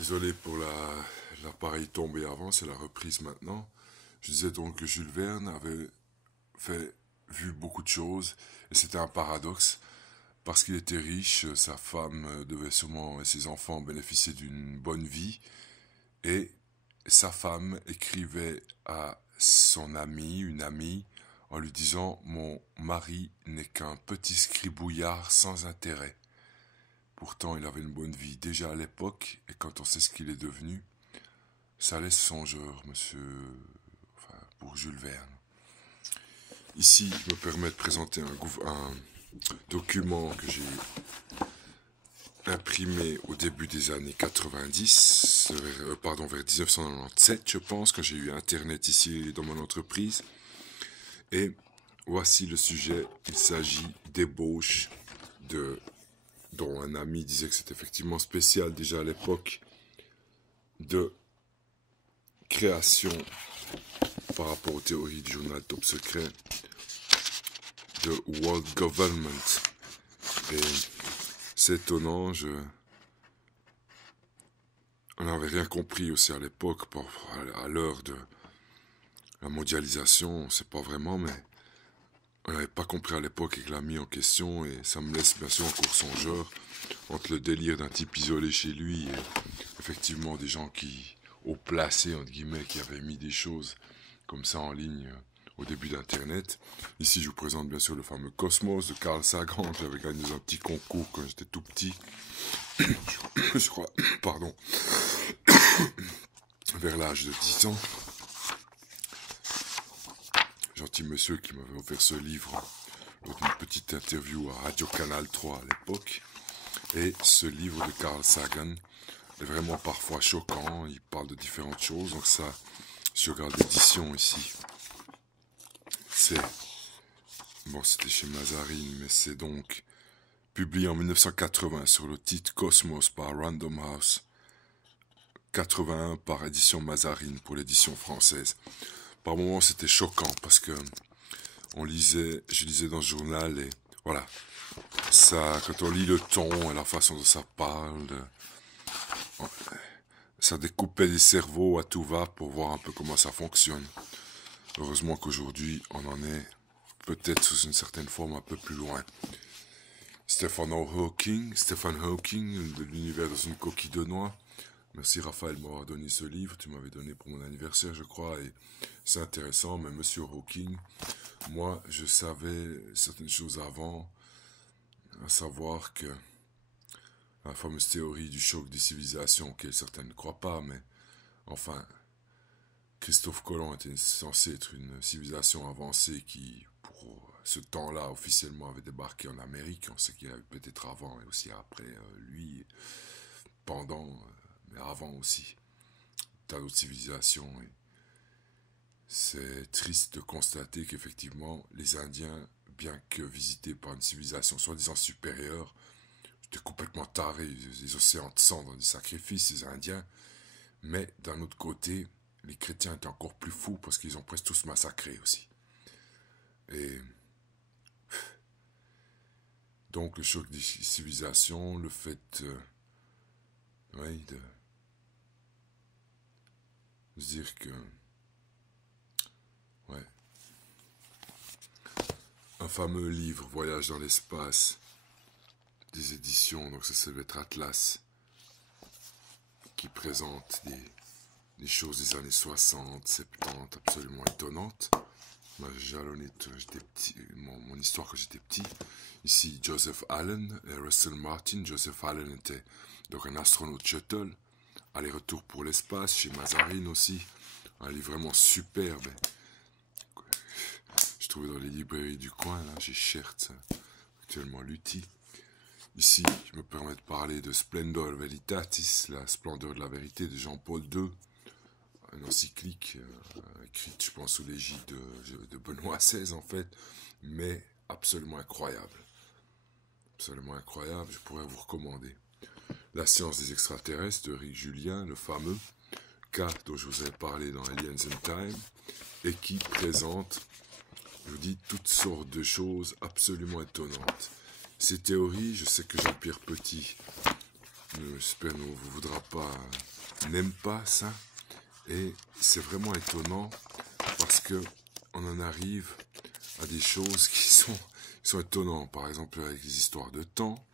Désolé pour l'appareil tombé avant, c'est la reprise maintenant. Je disais donc que Jules Verne avait vu beaucoup de choses et c'était un paradoxe. Parce qu'il était riche, sa femme devait sûrement et ses enfants bénéficier d'une bonne vie et sa femme écrivait à son ami, une amie, en lui disant: Mon mari n'est qu'un petit scribouillard sans intérêt. Pourtant, il avait une bonne vie déjà à l'époque, et quand on sait ce qu'il est devenu, ça laisse songeur, pour Jules Verne. Ici, je me permets de présenter un document que j'ai imprimé au début des années 90, vers 1997, je pense, quand j'ai eu Internet ici dans mon entreprise. Et voici le sujet. Il s'agit d'ébauche dont un ami disait que c'était effectivement spécial déjà à l'époque, de création par rapport aux théories du journal Top Secret de World Government. Et c'est étonnant, on n'avait rien compris aussi à l'époque, à l'heure de la mondialisation, on ne sait pas vraiment, mais on n'avait pas compris à l'époque et qu'il l'a mis en question, et ça me laisse bien sûr encore songeur entre le délire d'un type isolé chez lui et effectivement des gens qui, au placé, entre guillemets, qui avaient mis des choses comme ça en ligne au début d'Internet. Ici, je vous présente bien sûr le fameux Cosmos de Carl Sagan, que j'avais gagné dans un petit concours quand j'étais tout petit. Je crois, pardon, vers l'âge de 10 ans. Gentil monsieur qui m'avait offert ce livre lors d'une petite interview à Radio Canal 3 à l'époque. Et ce livre de Carl Sagan est vraiment parfois choquant, il parle de différentes choses, donc ça, si je regarde l'édition ici, c'était chez Mazarine, mais c'est donc publié en 1980 sur le titre Cosmos par Random House, 81 par édition Mazarine pour l'édition française. Par moments c'était choquant parce que je lisais dans ce journal et voilà, ça, quand on lit le ton et la façon dont ça parle, ça découpait les cerveaux à tout va pour voir un peu comment ça fonctionne. Heureusement qu'aujourd'hui on en est peut-être sous une certaine forme un peu plus loin. Stephen Hawking de l'univers dans une coquille de noix. Merci Raphaël de m'avoir donné ce livre, tu m'avais donné pour mon anniversaire je crois, et c'est intéressant, mais Monsieur Hawking, moi je savais certaines choses avant, à savoir que la fameuse théorie du choc des civilisations, auquel certains ne croient pas, mais enfin, Christophe Colomb était censé être une civilisation avancée qui, pour ce temps-là, officiellement avait débarqué en Amérique. On sait qu'il y a eu peut-être avant et aussi après lui, pendant, mais avant aussi, tas d'autres civilisations. Et c'est triste de constater qu'effectivement, les Indiens, bien que visités par une civilisation soi-disant supérieure, étaient complètement tarés, les océans de sang dans des sacrifices, les Indiens. Mais d'un autre côté, les chrétiens étaient encore plus fous parce qu'ils ont presque tous massacré aussi. Et donc le choc des civilisations, le fait de se dire que un fameux livre, Voyage dans l'espace, des éditions, donc ça devait être Atlas, qui présente des choses des années 60, 70, absolument étonnantes. Moi, j'ai jalonné mon histoire quand j'étais petit. Ici, Joseph Allen et Russell Martin. Joseph Allen était donc un astronaute shuttle, aller-retour pour l'espace, chez Mazarine aussi. Un livre vraiment superbe. Je trouvais dans les librairies du coin, là, j'ai Schertz, actuellement Lutti. Ici, je me permets de parler de Splendor Veritatis, la splendeur de la vérité de Jean-Paul II, une encyclique écrite, je pense, sous l'égide de Benoît XVI, en fait, mais absolument incroyable. Absolument incroyable, je pourrais vous recommander. La science des extraterrestres de Rick Julien, le fameux cas dont je vous ai parlé dans Aliens in Time, et qui présente, je vous dis, toutes sortes de choses absolument étonnantes. Ces théories, je sais que Jean-Pierre Petit J'espère ne vous voudra pas, n'aime pas ça. Et c'est vraiment étonnant parce que on en arrive à des choses qui sont étonnantes. Par exemple, avec les histoires de temps,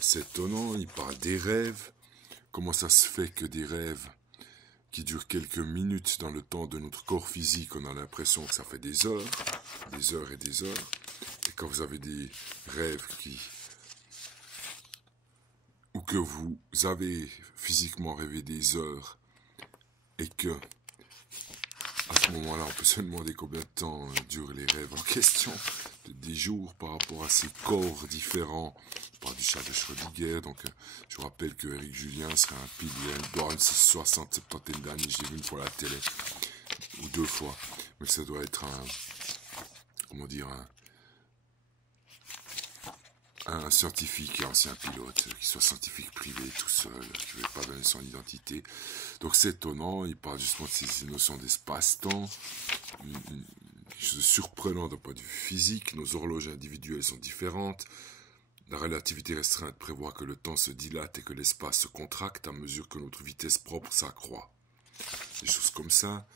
c'est étonnant, il parle des rêves. Comment ça se fait que des rêves qui durent quelques minutes dans le temps de notre corps physique, on a l'impression que ça fait des heures et des heures. Et quand vous avez des rêves ou que vous avez physiquement rêvé des heures et que à ce moment-là, on peut se demander combien de temps durent les rêves en question, des jours par rapport à ces corps différents. Je parle du chat de Schrödinger, donc je vous rappelle que Eric Julien serait un pile, il doit une 60-70 d'années, j'ai vu une fois à la télé, ou 2 fois, mais ça doit être un scientifique, ancien pilote, qui soit scientifique privé tout seul, qui ne veut pas donner son identité. Donc c'est étonnant, il parle justement de ces notions d'espace-temps, chose surprenante d'un point de vue physique, nos horloges individuelles sont différentes, la relativité restreinte prévoit que le temps se dilate et que l'espace se contracte à mesure que notre vitesse propre s'accroît. Des choses comme ça,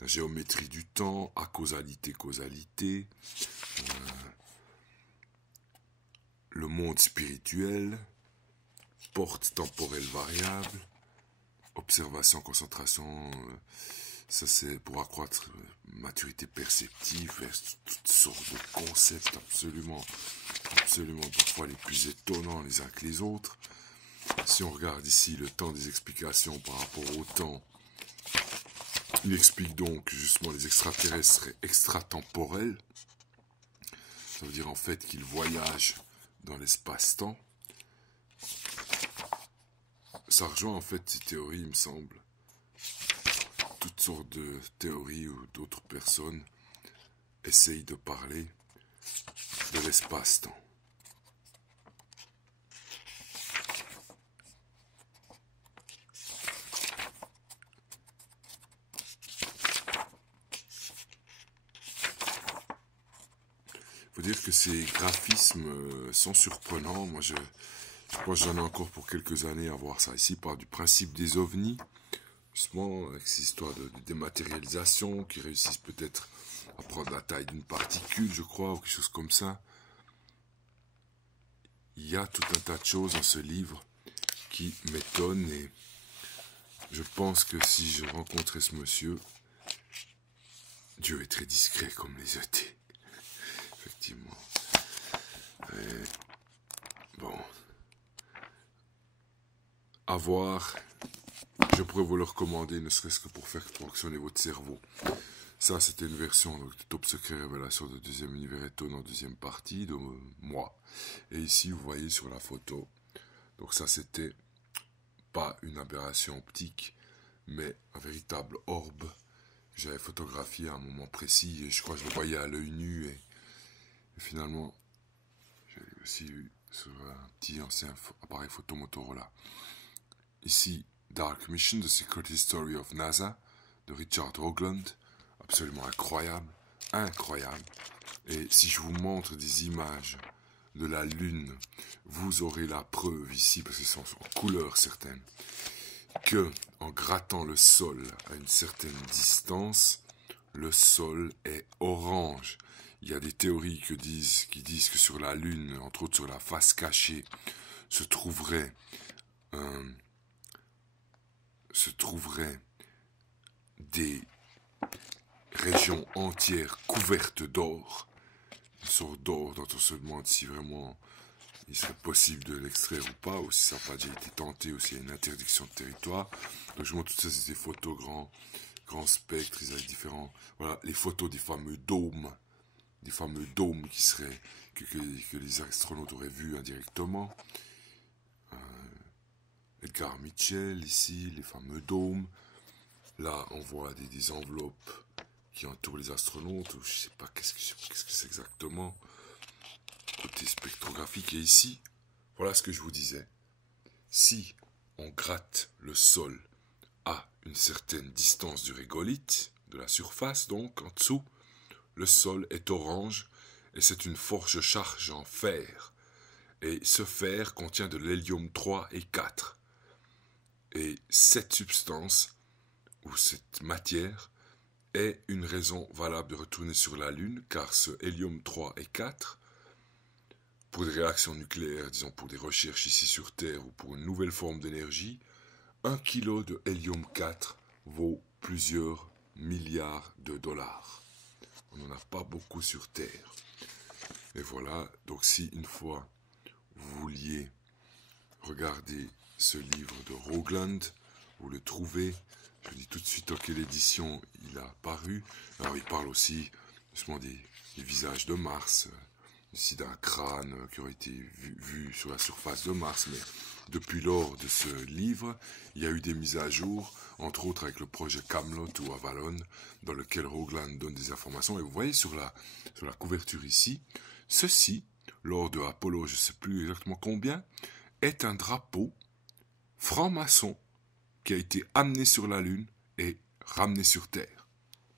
la géométrie du temps, acausalité, causalité, le monde spirituel, porte temporelle variable, observation, concentration, ça c'est pour accroître maturité perceptive, toutes sortes de concepts absolument parfois les plus étonnants les uns que les autres. Si on regarde ici le temps des explications par rapport au temps, il explique donc justement les extraterrestres extratemporels. Ça veut dire en fait qu'ils voyagent dans l'espace-temps. Ça rejoint en fait ces théories, il me semble. Toutes sortes de théories où d'autres personnes essayent de parler de l'espace-temps. Faut dire que ces graphismes sont surprenants. Moi, je pense que j'en ai encore pour quelques années à voir ça. Ici, il parle du principe des ovnis, justement, avec ces histoires de dématérialisation, qui réussissent peut-être à prendre la taille d'une particule, je crois, ou quelque chose comme ça. Il y a tout un tas de choses dans ce livre qui m'étonnent, et je pense que si je rencontrais ce monsieur, Dieu est très discret comme les ET. Effectivement. Bon. À voir. Je pourrais vous le recommander, ne serait-ce que pour faire fonctionner votre cerveau. Ça, c'était une version donc, de Top Secret Révélation de deuxième univers étonnant, deuxième partie de moi. Et ici, vous voyez sur la photo. Donc ça, c'était pas une aberration optique, mais un véritable orbe que j'avais photographié à un moment précis. Et je crois que je le voyais à l'œil nu. Et finalement, j'avais aussi eu sur un petit ancien appareil photo Motorola. Ici, Dark Mission, The Secret History of NASA, de Richard Hoagland. Absolument incroyable, incroyable. Et si je vous montre des images de la Lune, vous aurez la preuve ici, parce qu'elles sont en couleur certaine, que en grattant le sol à une certaine distance, le sol est orange. Il y a des théories qui disent que sur la Lune, entre autres sur la face cachée, se trouverait des régions entières couvertes d'or, une sorte d'or dont on se demande si vraiment il serait possible de l'extraire ou pas, ou si ça n'a pas déjà été tenté, ou s'il y a une interdiction de territoire. Donc je montre toutes ça, c'est des photos grands spectres, ils avaient différents, voilà, les photos des fameux dômes qui seraient, que les astronautes auraient vus indirectement. Edgar Mitchell, ici, les fameux dômes. Là, on voit des enveloppes qui entourent les astronautes, ou je sais pas qu'est-ce que c'est exactement. Côté spectrographique, et ici, voilà ce que je vous disais. Si on gratte le sol à une certaine distance du régolithe, de la surface donc, en dessous, le sol est orange, et c'est une forte charge en fer. Et ce fer contient de l'hélium 3 et 4. Et cette substance, ou cette matière, est une raison valable de retourner sur la Lune, car ce hélium 3 et 4, pour des réactions nucléaires, disons pour des recherches ici sur Terre ou pour une nouvelle forme d'énergie, 1 kilo de hélium 4 vaut plusieurs milliards de dollars. On n'en a pas beaucoup sur Terre. Et voilà, donc si une fois vous vouliez regarder ce livre de Rogland, vous le trouvez, je vous dis tout de suite dans quelle édition il a paru. Alors il parle aussi justement des visages de Mars, ici d'un crâne qui aurait été vu sur la surface de Mars, mais depuis lors de ce livre, il y a eu des mises à jour, entre autres avec le projet Camelot ou Avalon, dans lequel Rogland donne des informations. Et vous voyez sur la couverture ici, ceci, lors de Apollo, je ne sais plus exactement combien, est un drapeau franc-maçon qui a été amené sur la Lune et ramené sur Terre,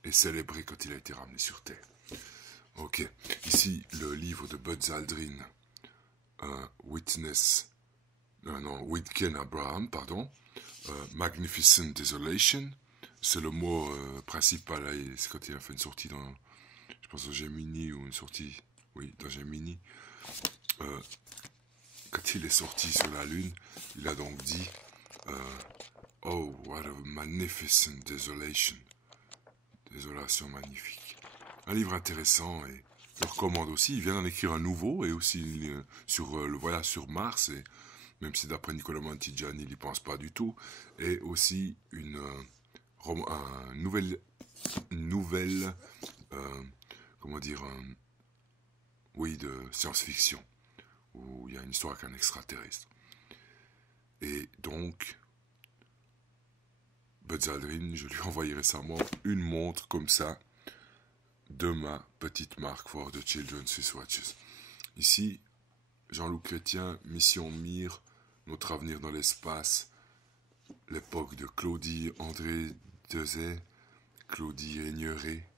et célébré quand il a été ramené sur Terre. Ok, ici le livre de Buzz Aldrin, Witken Abraham, pardon, Magnificent Desolation, c'est le mot principal, c'est quand il a fait une sortie dans, je pense, dans Gemini, ou une sortie, oui, dans Gemini, quand il est sorti sur la Lune, il a donc dit oh, what a magnificent desolation. Désolation magnifique. Un livre intéressant, et je le recommande aussi. Il vient d'en écrire un nouveau, et aussi sur le voyage sur Mars, et même si d'après Nicolas Montigiani, il n'y pense pas du tout, et aussi une nouvelle comment dire, oui, de science-fiction, où il y a une histoire avec un extraterrestre. Et donc, Buzz Aldrin, je lui ai envoyé récemment une montre comme ça, de ma petite marque for the Children's Swiss Watches. Ici, Jean-Loup Chrétien, Mission Mir, Notre avenir dans l'espace, l'époque de Claudie André Dezay, Claudie Aigneret,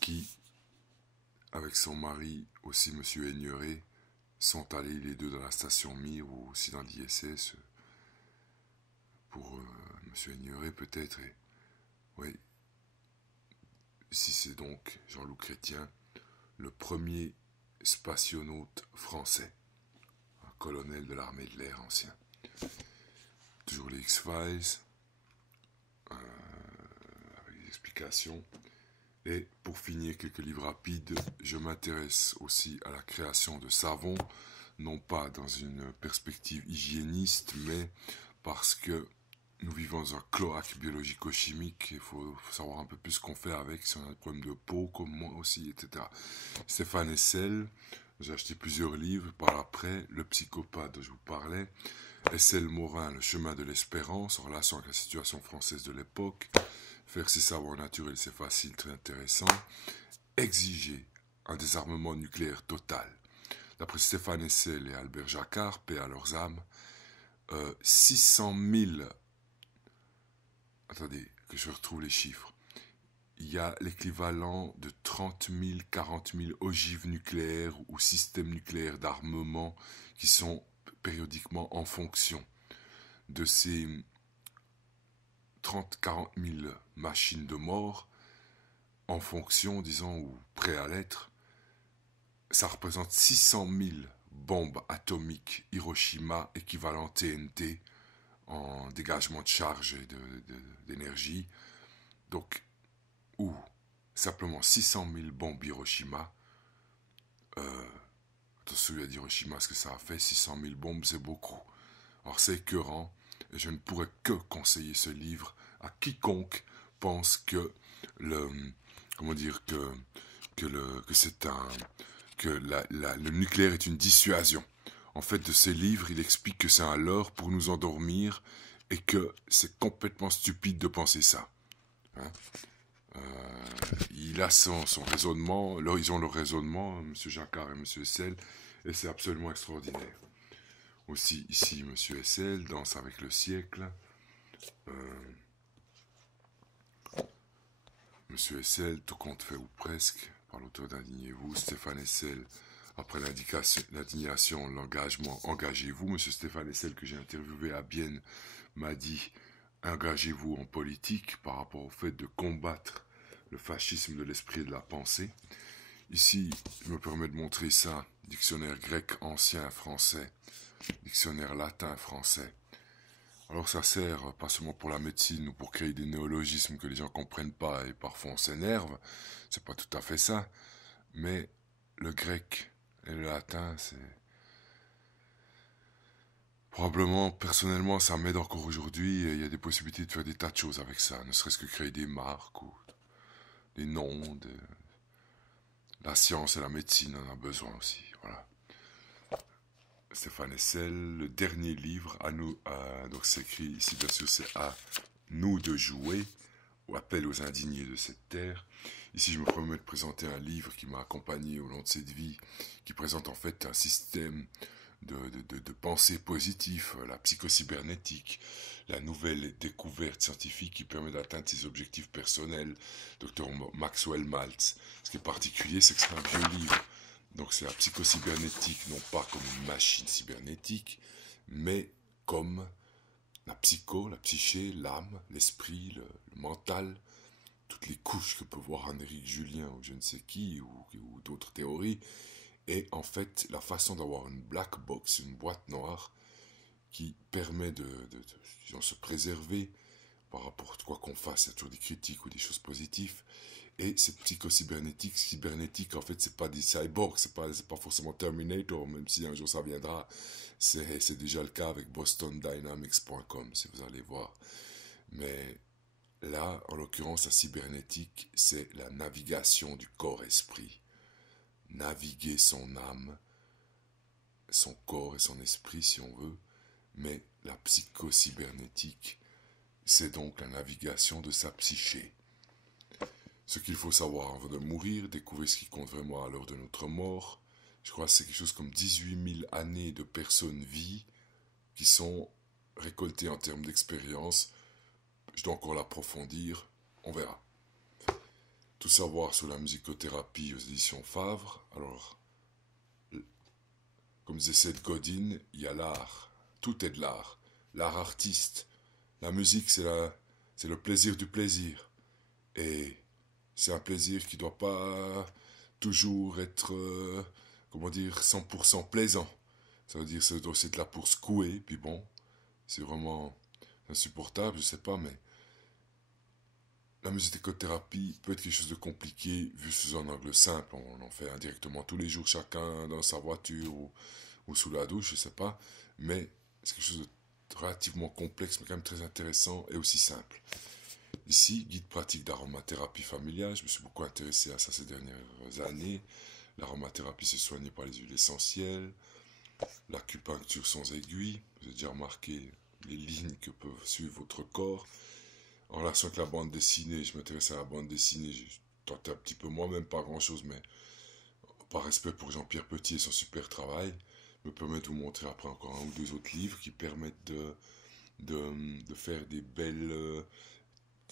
qui, avec son mari, aussi Monsieur Aigneret, sont allés les deux dans la station Mir ou aussi dans l'ISS, pour Monsieur Aigneret peut-être, et oui. Ici c'est donc Jean-Loup Chrétien, le premier spationaute français, un colonel de l'armée de l'air ancien. Toujours les X-Files, avec des explications. Et pour finir, quelques livres rapides, je m'intéresse aussi à la création de savon, non pas dans une perspective hygiéniste, mais parce que nous vivons dans un cloaque biologico-chimique, il faut savoir un peu plus ce qu'on fait avec, si on a des problèmes de peau, comme moi aussi, etc. Stéphane Hessel, j'ai acheté plusieurs livres, par après, Le psychopathe dont je vous parlais, Hessel Morin, Le chemin de l'espérance, en relation avec la situation française de l'époque, Faire ses savoirs naturels, c'est facile, très intéressant, Exiger un désarmement nucléaire total. D'après Stéphane Hessel et Albert Jacquard, paix à leurs âmes, 600 000... Attendez, que je retrouve les chiffres. Il y a l'équivalent de 30 000, 40 000 ogives nucléaires ou systèmes nucléaires d'armement qui sont périodiquement en fonction de ces 30-40 000 machines de mort, en fonction, disons, ou prêt à l'être. Ça représente 600 000 bombes atomiques Hiroshima équivalent TNT en dégagement de charge et d'énergie. Donc, ou simplement 600 000 bombes Hiroshima. Attention à Hiroshima, ce que ça a fait, 600 000 bombes, c'est beaucoup. Alors c'est écœurant, et je ne pourrais que conseiller ce livre à quiconque pense que le nucléaire est une dissuasion. En fait, de ces livres, il explique que c'est un leurre pour nous endormir et que c'est complètement stupide de penser ça. Hein, il a son raisonnement, ils ont leur raisonnement, M. Jacquard et M. Hessel, et c'est absolument extraordinaire. Aussi, ici, M. Hessel, Danse avec le siècle. M. Hessel, Tout compte fait ou presque, par l'auteur d'Indignez-vous. Stéphane Hessel, Après l'indignation, l'engagement, engagez-vous. Monsieur Stéphane Hessel, que j'ai interviewé à Bienne, m'a dit engagez-vous en politique par rapport au fait de combattre le fascisme de l'esprit et de la pensée. Ici, je me permets de montrer ça, dictionnaire grec ancien français, dictionnaire latin français. Alors ça sert pas seulement pour la médecine ou pour créer des néologismes que les gens comprennent pas et parfois on s'énerve, c'est pas tout à fait ça, mais le grec et le latin, c'est... Probablement, personnellement, ça m'aide encore aujourd'hui et il y a des possibilités de faire des tas de choses avec ça, ne serait-ce que créer des marques ou des noms, la science et la médecine en a besoin aussi, voilà. Stéphane Hessel, le dernier livre, à nous, donc c'est écrit ici, bien sûr, c'est à nous de jouer, ou appel aux indignés de cette terre. Ici, je me permets de présenter un livre qui m'a accompagné au long de cette vie, qui présente en fait un système de pensée positive, la psychocybernétique, la nouvelle découverte scientifique qui permet d'atteindre ses objectifs personnels, Dr Maxwell Maltz. Ce qui est particulier, c'est que c'est un vieux livre. Donc c'est la psychocybernétique, non pas comme une machine cybernétique, mais comme la psycho, la psyché, l'âme, l'esprit, le mental, toutes les couches que peut voir un Éric Julien ou je ne sais qui, ou d'autres théories, et en fait la façon d'avoir une black box, une boîte noire, qui permet de disons, se préserver par rapport à quoi qu'on fasse, il y a toujours des critiques ou des choses positives. Et cette cybernétique, en fait, c'est pas des cyborgs, c'est pas forcément Terminator, même si un jour ça viendra. C'est déjà le cas avec BostonDynamics.com, si vous allez voir. Mais là, en l'occurrence, la cybernétique, c'est la navigation du corps-esprit. Naviguer son âme, son corps et son esprit, si on veut. Mais la psychocybernétique, c'est donc la navigation de sa psyché. Ce qu'il faut savoir avant de mourir, découvrir ce qui compte vraiment à l'heure de notre mort. Je crois que c'est quelque chose comme 18 000 années de personne-vie qui sont récoltées en termes d'expérience. Je dois encore l'approfondir, on verra. Tout savoir sur la musicothérapie aux éditions Favre. Alors, comme disait Seth Godin, il y a l'art. Tout est de l'art. L'art artiste. La musique, c'est le plaisir du plaisir. Et c'est un plaisir qui ne doit pas toujours être, 100% plaisant. Ça veut dire que c'est aussi de là pour secouer, puis bon, c'est vraiment insupportable, je sais pas, mais la musicothérapie peut être quelque chose de compliqué vu sous un angle simple. On en fait indirectement tous les jours, chacun dans sa voiture ou sous la douche, je sais pas, mais c'est quelque chose de relativement complexe, mais quand même très intéressant et aussi simple. Ici, guide pratique d'aromathérapie familiale. Je me suis beaucoup intéressé à ça ces dernières années. L'aromathérapie, c'est soigné par les huiles essentielles. L'acupuncture sans aiguille. Vous avez déjà remarqué les lignes que peuvent suivre votre corps. En relation avec la bande dessinée, je m'intéressais à la bande dessinée. J'ai tenté un petit peu moi-même, pas grand-chose, mais par respect pour Jean-Pierre Petit et son super travail, me permet de vous montrer après encore un ou deux autres livres qui permettent de faire des belles...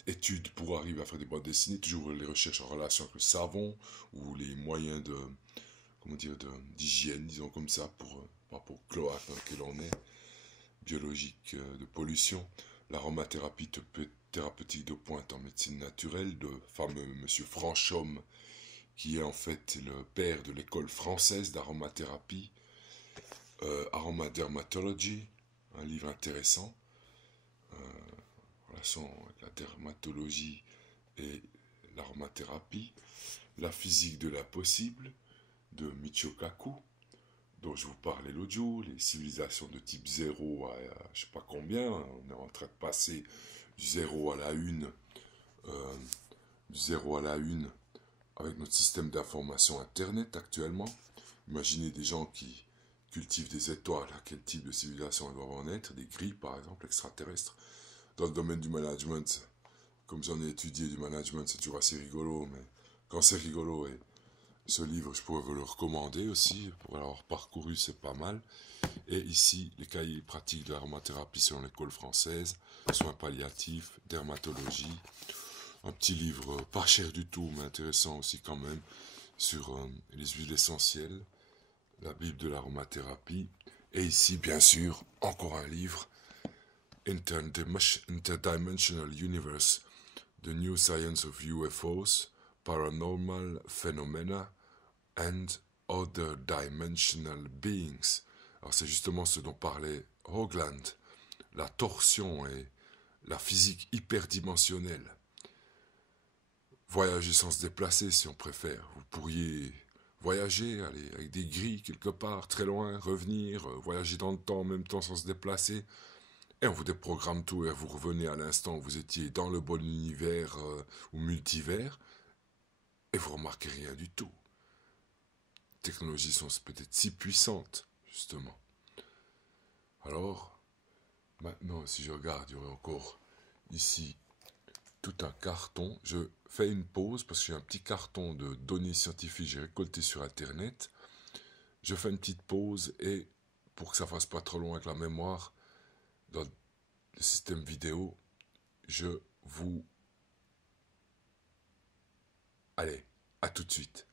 études pour arriver à faire des bandes dessinées, toujours les recherches en relation avec le savon ou les moyens d'hygiène, disons comme ça, par rapport au cloaque dans lequel on est, biologique, de pollution. L'aromathérapie thérapeutique de pointe en médecine naturelle, le fameux monsieur Franchomme, qui est en fait le père de l'école française d'aromathérapie, Aromadermatology, un livre intéressant, relation avec la dermatologie et l'aromathérapie, la physique de l'impossible de Michio Kaku, dont je vous parlais l'autre jour, les civilisations de type 0 à je sais pas combien, on est en train de passer du 0 à la 1, du 0 à la 1 avec notre système d'information internet actuellement. Imaginez des gens qui cultivent des étoiles, à quel type de civilisation elles doivent en être, des grilles par exemple extraterrestres. Dans le domaine du management, comme j'en ai étudié du management, c'est toujours assez rigolo, mais quand c'est rigolo, et ce livre, je pourrais vous le recommander aussi, pour l'avoir parcouru, c'est pas mal. Et ici, les cahiers pratiques de l'aromathérapie selon l'école française, soins palliatifs, dermatologie, un petit livre pas cher du tout, mais intéressant aussi quand même, sur les huiles essentielles, la Bible de l'aromathérapie. Et ici, bien sûr, encore un livre, Interdimensional Universe, The New Science of UFOs, Paranormal Phenomena and Other Dimensional Beings. Alors c'est justement ce dont parlait Hoagland, la torsion et la physique hyperdimensionnelle. Voyager sans se déplacer si on préfère. Vous pourriez voyager, aller avec des grilles quelque part, très loin, revenir, voyager dans le temps en même temps sans se déplacer. Et on vous déprogramme tout et vous revenez à l'instant où vous étiez dans le bon univers ou multivers et vous remarquez rien du tout. Les technologies sont peut-être si puissantes, justement. Alors, maintenant, si je regarde, il y aurait encore ici tout un carton. Je fais une pause parce que j'ai un petit carton de données scientifiques que j'ai récolté sur Internet. Je fais une petite pause et pour que ça fasse pas trop long avec la mémoire, dans le système vidéo, je vous... Allez, à tout de suite.